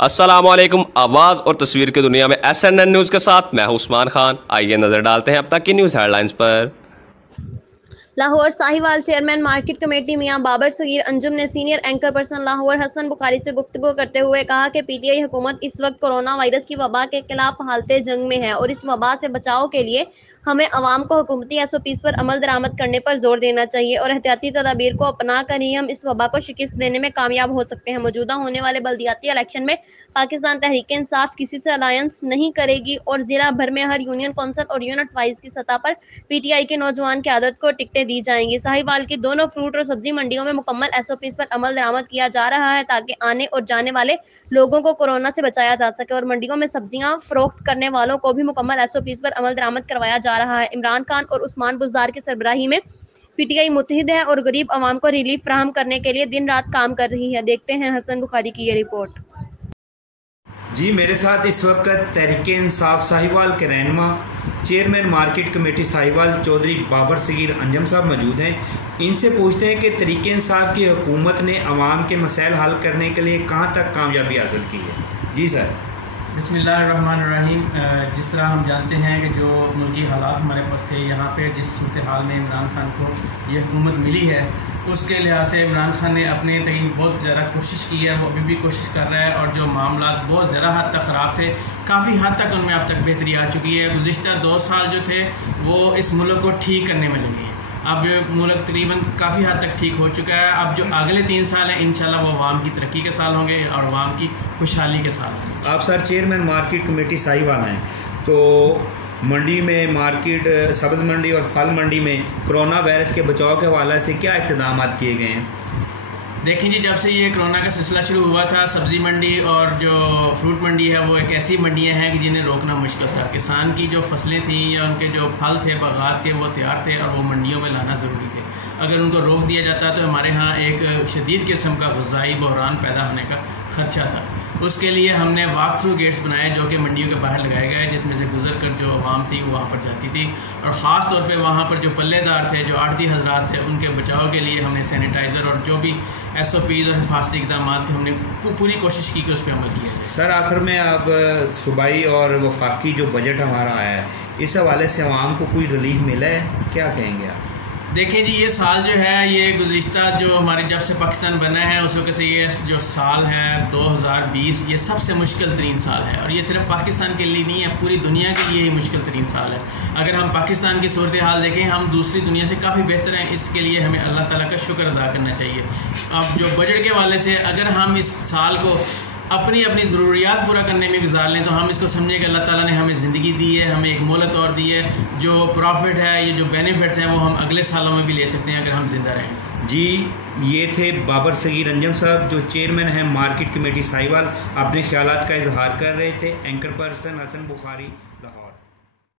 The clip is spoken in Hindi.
अस्सलामुअलैकुम। आवाज़ और तस्वीर की दुनिया में SNN न्यूज़ के साथ मैं हूं उस्मान खान। आइए नज़र डालते हैं अब तक की न्यूज़ हेडलाइंस पर। Lahore Sahiwal chairman market committee Mian Babar Saghir Anjum ने senior anchor person Lahore Hasan Bukhari से गुफ्तगू करते हुए कहा कि PTI हुकूमत इस वक्त कोरोना वायरस की वबा के खिलाफ हालते जंग में है और इस वबा से बचाव के लिए हमें अवाम को हुकूमती SOPs पर अमल दरामद करने पर जोर देना चाहिए और एहतियाती तदाबीर को अपना कर ही हम इस वबा को शिकस्त देने में कामयाब हो सकते हैं। मौजूदा होने वाले बल्दियाती इलेक्शन में पाकिस्तान तहरीक इंसाफ किसी से अलायंस नहीं करेगी और जिला भर में हर यूनियन कौंसल और यूनिट वाइज की सतह पर PTI के नौजवान क़यादत को टिकटें दी जाएंगी। साहिवाल की दोनों फ्रूट और सब्जी मंडियों में मुकम्मल SOPs पर अमल दरामद किया जा रहा है ताकि आने और जाने वाले लोगों को कोरोना से बचाया जा सके और मंडियों में सब्जियां फरोख्त करने वालों को भी मुकम्मल SOPs पर अमल दरामद करवाया जा रहा है। इमरान खान और उस्मान बुज़दार की सरबराही में PTI मुत्तहिद है और गरीब आवाम को रिलीफ फराहम करने के लिए दिन रात काम कर रही है। देखते हैं हसन बुखारी की ये रिपोर्ट। जी, मेरे साथ इस वक्त तहरीक इंसाफ साहिवाल के रहनुमा chairman market committee Sahiwal Chaudhry Babar Sagheer Anjum sahab मौजूद हैं। इनसे पूछते हैं कि तहरीक इंसाफ की हुकूमत ने अवाम के मसाइल हल करने के लिए कहाँ तक कामयाबी हासिल की है। जी सर। बिस्मिल्लाहिर्रहमानिर्रहीम। जिस तरह हम जानते हैं कि जो मुल्की हालात हमारे पास थे, यहाँ पे जिस सूरत हाल में इमरान खान को ये हुकूमत मिली है उसके लिहाज से इमरान खान ने अपने तक बहुत ज़्यादा कोशिश की है, वो अभी भी कोशिश कर रहा है और जो मामला बहुत ज़्यादा हद तक ख़राब थे काफ़ी हद तक उनमें अब तक बेहतरी आ चुकी है। गुज़िश्ता 2 साल जो थे वो इस मुल्क को ठीक करने में लगे हैं। अब मुल्क तकरीबन काफ़ी हद तक ठीक हो चुका है। अब जो अगले 3 साल हैं इंशाल्लाह वो अवाम की तरक्की के साल होंगे और अवाम की खुशहाली के साल। आप sir chairman market committee Sahiwal हैं, तो मंडी में मार्केट सब्ज़ मंडी और फल मंडी में कोरोना वायरस के बचाव के हवाले से क्या इक़दाम किए गए हैं? देखिए जी, जब से ये कोरोना का सिलसिला शुरू हुआ था सब्ज़ी मंडी और जो फ्रूट मंडी है वो एक ऐसी मंडियां हैं कि जिन्हें रोकना मुश्किल था। किसान की जो फसलें थीं या उनके जो फल थे बागात के वो तैयार थे और वो मंडियों में लाना ज़रूरी थे। अगर उनको रोक दिया जाता तो हमारे यहाँ एक शदीद किस्म का ग़िज़ाई बहरान पैदा होने का खदशा था। उसके लिए हमने वॉक थ्रू गेट्स बनाए जो कि मंडियों के बाहर लगाए गए, जिसमें से गुजर कर जो आवाम थी वो वहाँ पर जाती थी और ख़ास तौर पे वहाँ पर जो पल्लेदार थे, जो आड़ती हजरात थे, उनके बचाव के लिए हमने सैनिटाइज़र और जो भी SOPs और हिफाजती इक़दाम की हमने पूरी कोशिश की कि उस पर अमल किया जाए। सर आखिर में अब सूबाई और वफाकी जो बजट हमारा आया है इस हवाले से आवाम को कोई रिलीफ मिला है, क्या कहेंगे आप? देखिए जी, ये साल जो है ये गुज़िश्ता जो हमारे जब से पाकिस्तान बना है उस वक्त से ये जो साल है 2020 ये सबसे मुश्किल तरीन साल है और ये सिर्फ पाकिस्तान के लिए नहीं है, पूरी दुनिया के लिए ही मुश्किल तरीन साल है। अगर हम पाकिस्तान की सूरत हाल देखें हम दूसरी दुनिया से काफ़ी बेहतर हैं, इसके लिए हमें अल्लाह ताला का शुक्र अदा करना चाहिए। अब जो बजट के हवाले से अगर हम इस साल को अपनी ज़रूरियात पूरा करने में गुजार लें तो हम इसको समझें कि अल्लाह ताला ने हमें ज़िंदगी दी है, हमें एक मोहलत और दी है। जो प्रॉफिट है, ये जो बेनिफिट्स हैं वो हम अगले सालों में भी ले सकते हैं अगर हम जिंदा रहें। जी, ये थे बाबर सगीर अंजम साहब जो चेयरमैन हैं मार्केट कमेटी साहिवाल, अपने ख्यालात का इजहार कर रहे थे। Anchor person Hasan Bukhari.